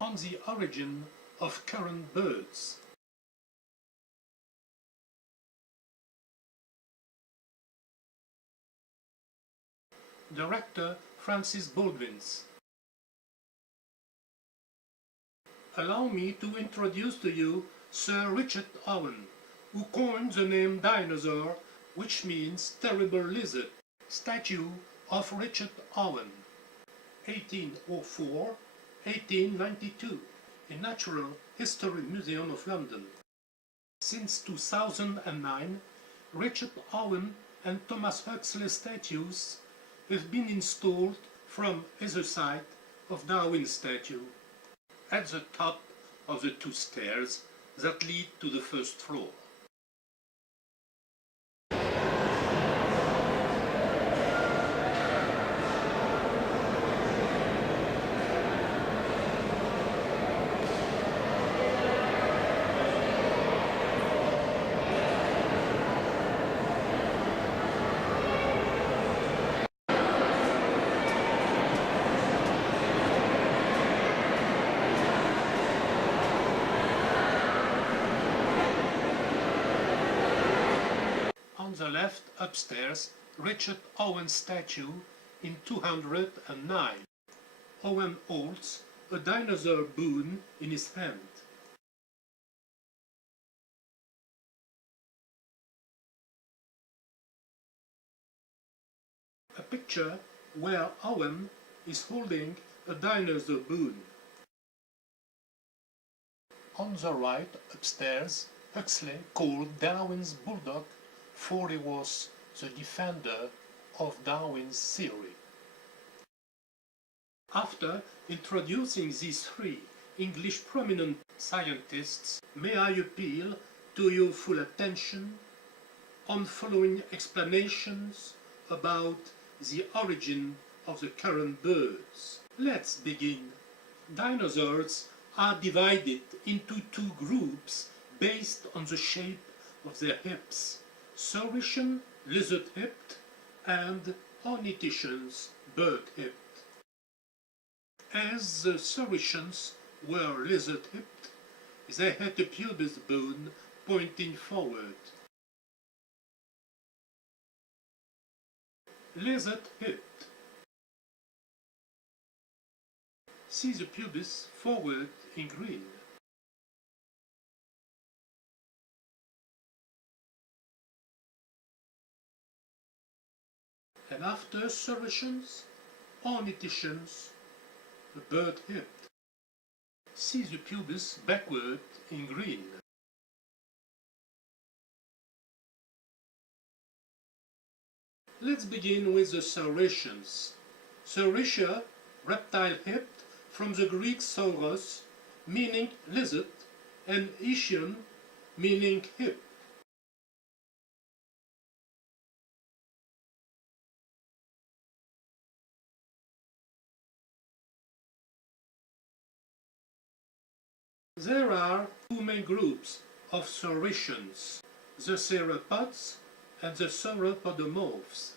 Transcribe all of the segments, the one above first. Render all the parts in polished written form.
On the origin of current birds. Director Francis Baldwin's. Allow me to introduce to you Sir Richard Owen, who coined the name dinosaur, which means terrible lizard. Statue of Richard Owen, 1804-1892, in Natural History Museum of London. Since 2009, Richard Owen and Thomas Huxley statues have been installed from either side of Darwin's statue, at the top of the two stairs that lead to the first floor. On the left, upstairs, Richard Owen's statue in 209. Owen holds a dinosaur bone in his hand. A picture where Owen is holding a dinosaur bone. On the right, upstairs, Huxley called Darwin's bulldog, for he was the defender of Darwin's theory. After introducing these three English prominent scientists, may I appeal to your full attention on following explanations about the origin of the current birds. Let's begin. Dinosaurs are divided into two groups based on the shape of their hips: Saurischian, lizard-hipped, and Ornithischians, bird-hipped. As the Saurischians were lizard-hipped, they had a pubis bone pointing forward. Lizard-hipped. See the pubis forward in green. And after Saurischians, Ornithischians, the bird-hipped. See the pubis backward in green. Let's begin with the Saurischians. Saurischia, reptile-hipped, from the Greek sauros, meaning lizard, and ischion, meaning hip. There are two main groups of Saurischians, the theropods and the sauropodomorphs.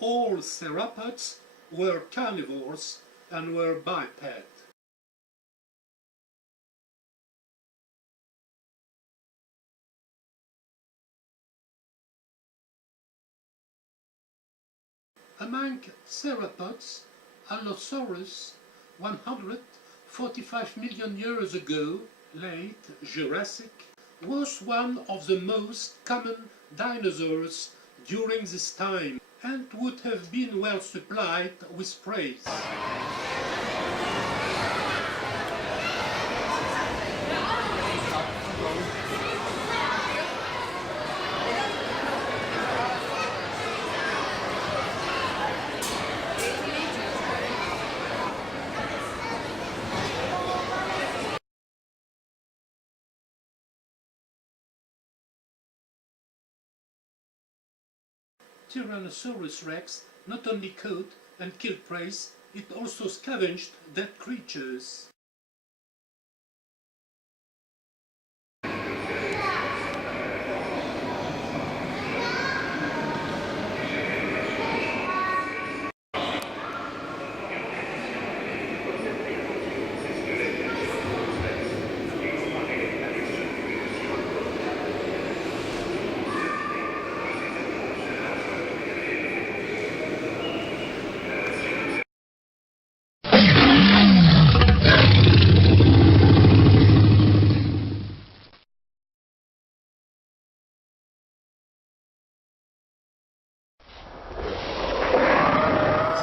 All theropods were carnivores and were biped. Among theropods, Allosaurus, 145 million years ago, late Jurassic, was one of the most common dinosaurs during this time and would have been well supplied with prey. Tyrannosaurus rex not only caught and killed prey, it also scavenged dead creatures.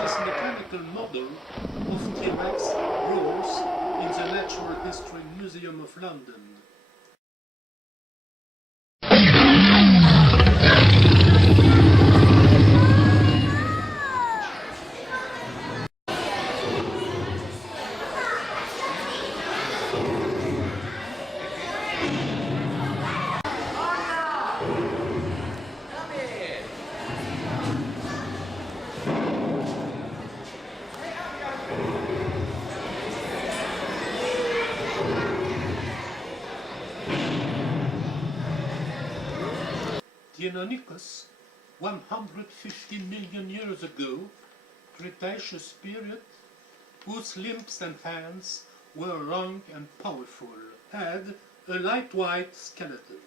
This mechanical model of T-Rex rules in the Natural History Museum of London. Deinonychus, 150 million years ago, Cretaceous period, whose limbs and hands were long and powerful, had a light white skeleton.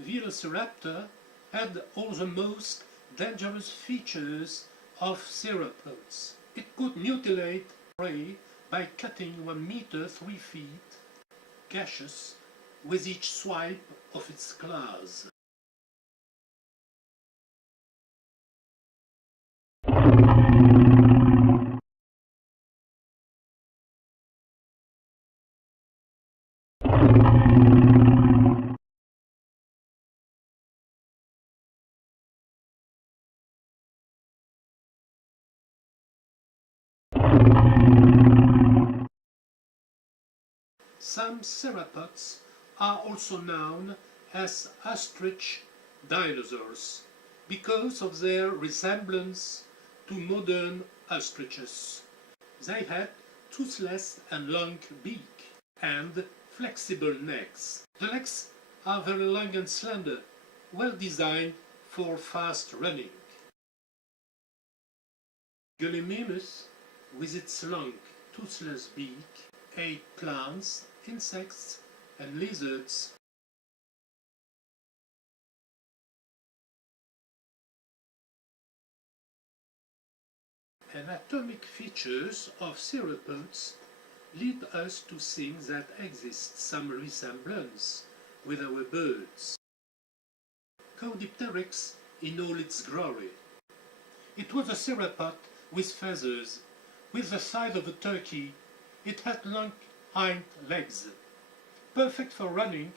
Velociraptor had all the most dangerous features of theropods. It could mutilate prey by cutting 1 meter 3 feet, gaseous, with each swipe of its claws. Some theropods are also known as ostrich dinosaurs because of their resemblance to modern ostriches. They had toothless and long beak and flexible necks. The legs are very long and slender, well designed for fast running. Gallimimus, with its long toothless beak, ate plants, insects and lizards. Anatomic features of theropods lead us to think that exists some resemblance with our birds. Caudipteryx in all its glory. It was a theropod with feathers. With the size of a turkey, it had long hind legs, perfect for running,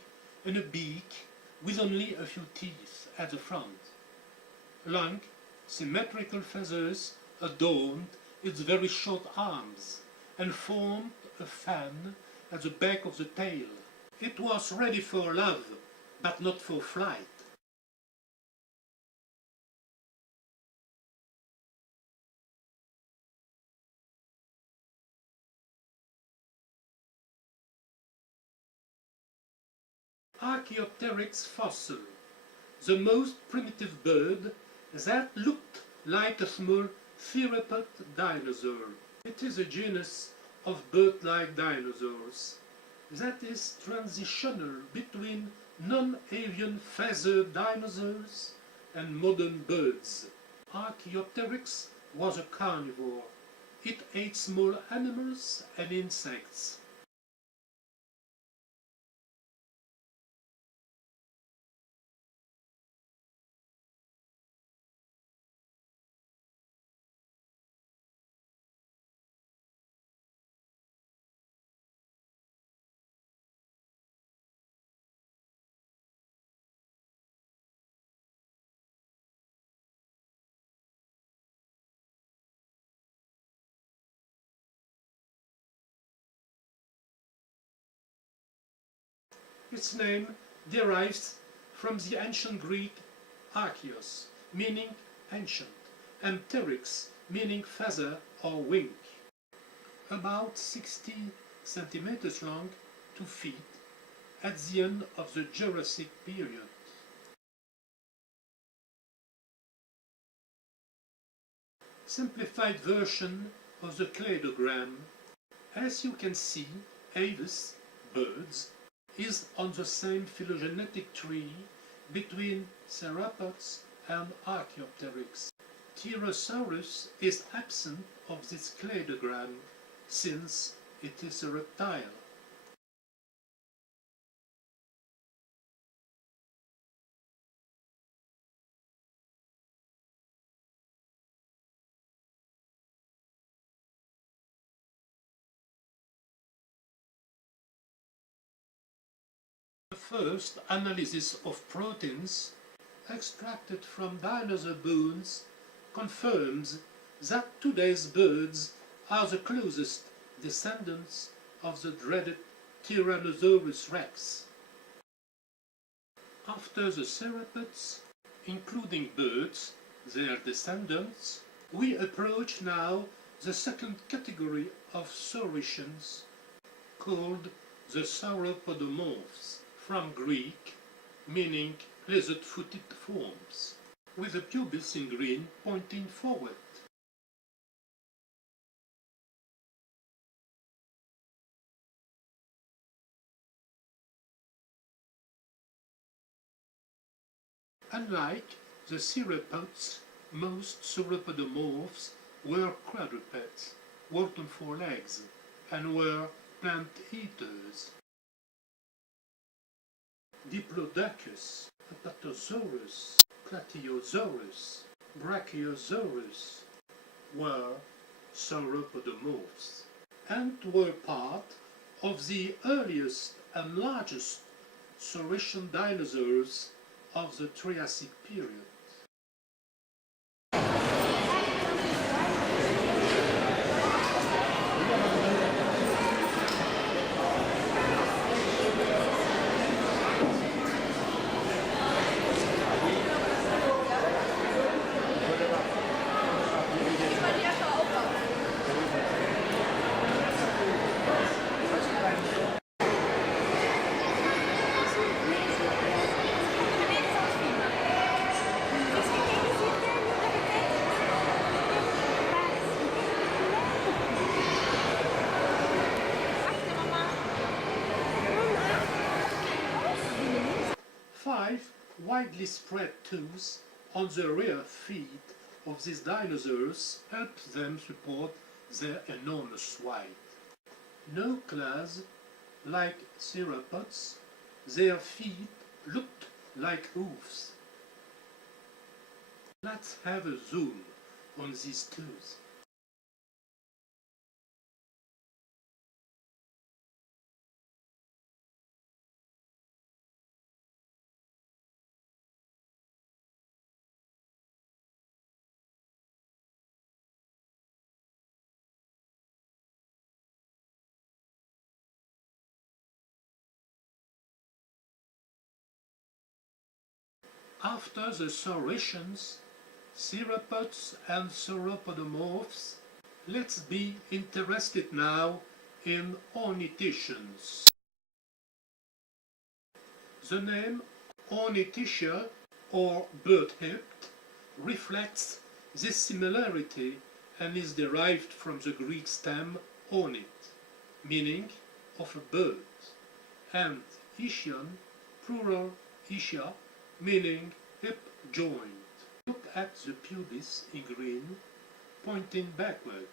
and a beak with only a few teeth at the front. Long, symmetrical feathers adorned its very short arms and formed a fan at the back of the tail. It was ready for love, but not for flight. Archaeopteryx fossil, the most primitive bird that looked like a small theropod dinosaur. It is a genus of bird-like dinosaurs that is transitional between non-avian feathered dinosaurs and modern birds. Archaeopteryx was a carnivore. It ate small animals and insects. Its name derives from the ancient Greek archeos, meaning ancient, and pteryx, meaning feather or wing. About 60 centimeters long, 2 feet, at the end of the Jurassic period. Simplified version of the cladogram. As you can see, Aves, birds, is on the same phylogenetic tree between theropods and Archaeopteryx. Pterosaurus is absent of this cladogram since it is a reptile. The first analysis of proteins extracted from dinosaur bones confirms that today's birds are the closest descendants of the dreaded Tyrannosaurus rex. After the theropods, including birds, their descendants, we approach now the second category of saurischians, called the sauropodomorphs, from Greek, meaning lizard-footed forms, with the pubis in green pointing forward. Unlike the theropods, most sauropodomorphs were quadrupeds, walked on 4 legs, and were plant-eaters. Diplodocus, Apatosaurus, Platyosaurus, Brachiosaurus were sauropodomorphs and were part of the earliest and largest saurischian dinosaurs of the Triassic period. Five widely spread toes on the rear feet of these dinosaurs helped them support their enormous weight. No claws, like theropods, their feet looked like hooves. Let's have a zoom on these toes. After the saurischians, theropods and sauropodomorphs, let's be interested now in ornithischians. The name ornithischia or bird-hipped reflects this similarity and is derived from the Greek stem ornith, meaning of a bird, and ischion, plural ischia, meaning hip joint. Look at the pubis in green, pointing backward.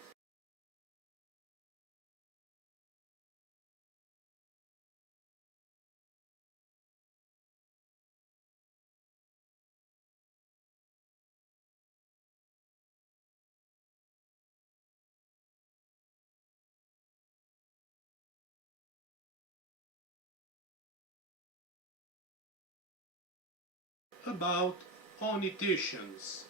About ornithischians.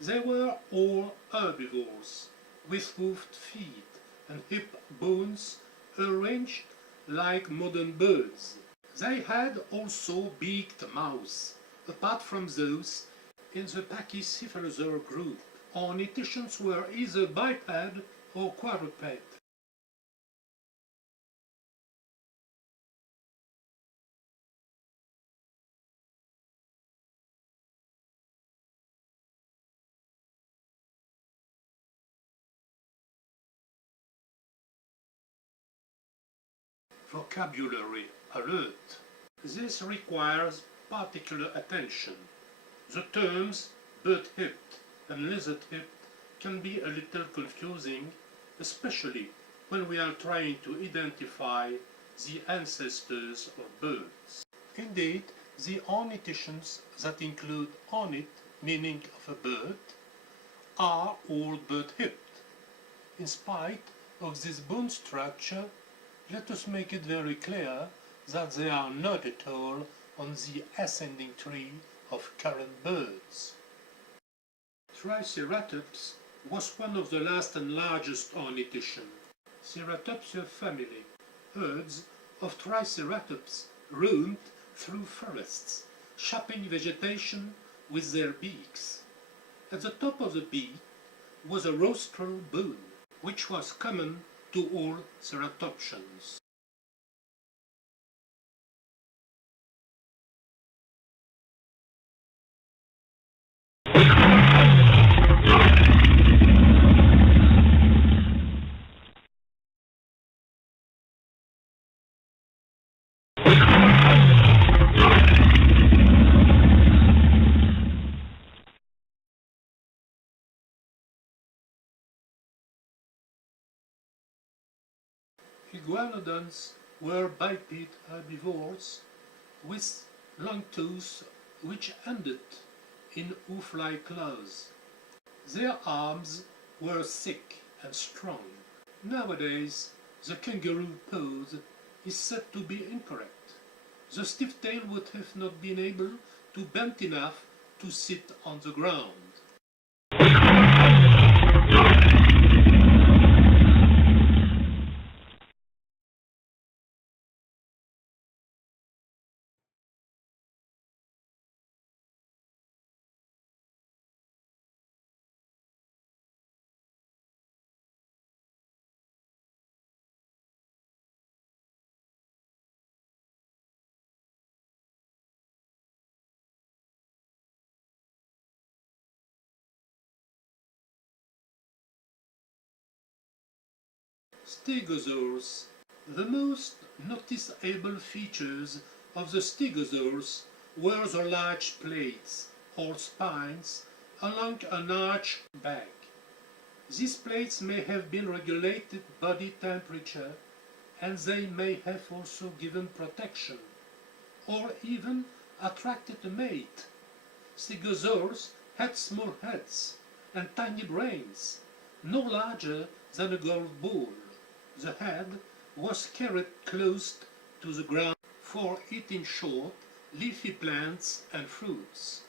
They were all herbivores, with hoofed feet and hip bones arranged like modern birds. They had also beaked mouths, apart from those in the Pachycephalosaur group. Ornithischians were either biped or quadruped. Vocabulary alert. This requires particular attention. The terms bird-hipped and lizard-hipped can be a little confusing, especially when we are trying to identify the ancestors of birds. Indeed, the ornithischians that include ornith, meaning of a bird, are all bird-hipped. In spite of this bone structure, let us make it very clear that they are not at all on the ascending tree of current birds. Triceratops was one of the last and largest ornithischian. Ceratopsia family. Herds of Triceratops roamed through forests, chopping vegetation with their beaks. At the top of the beak was a rostral bone, which was common to all ceratopsians. Iguanodons were biped herbivores with long toes which ended in hoof-like claws. Their arms were thick and strong. Nowadays, the kangaroo pose is said to be incorrect. The stiff tail would have not been able to bend enough to sit on the ground. Stegosaurs. The most noticeable features of the stegosaurs were the large plates, or spines, along an arched back. These plates may have been regulated body temperature, and they may have also given protection, or even attracted a mate. Stegosaurs had small heads and tiny brains, no larger than a golf ball. The head was carried close to the ground for eating short, leafy plants and fruits.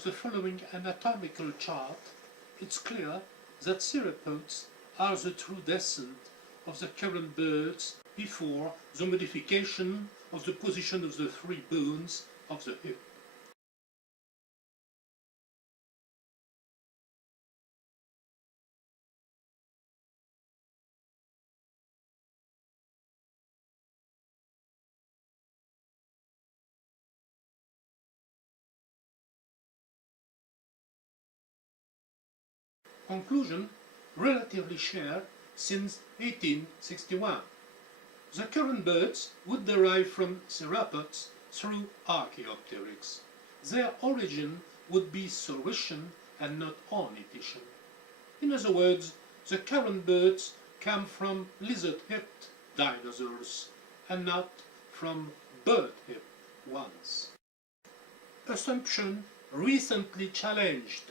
of the following anatomical chart, it's clear that theropods are the true descent of the current birds before the modification of the position of the three bones of the hip. Conclusion relatively shared since 1861. The current birds would derive from theropods through Archaeopteryx. Their origin would be Saurischian and not Ornithischian. In other words, the current birds come from lizard-hipped dinosaurs and not from bird-hipped ones. Assumption recently challenged.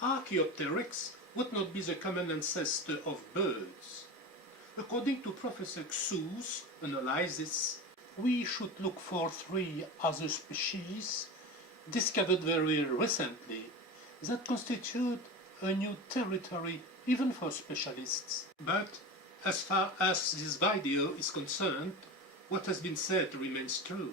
Archaeopteryx would not be the common ancestor of birds. According to Professor Xu's analysis, we should look for three other species discovered very recently that constitute a new territory even for specialists. But as far as this video is concerned, what has been said remains true.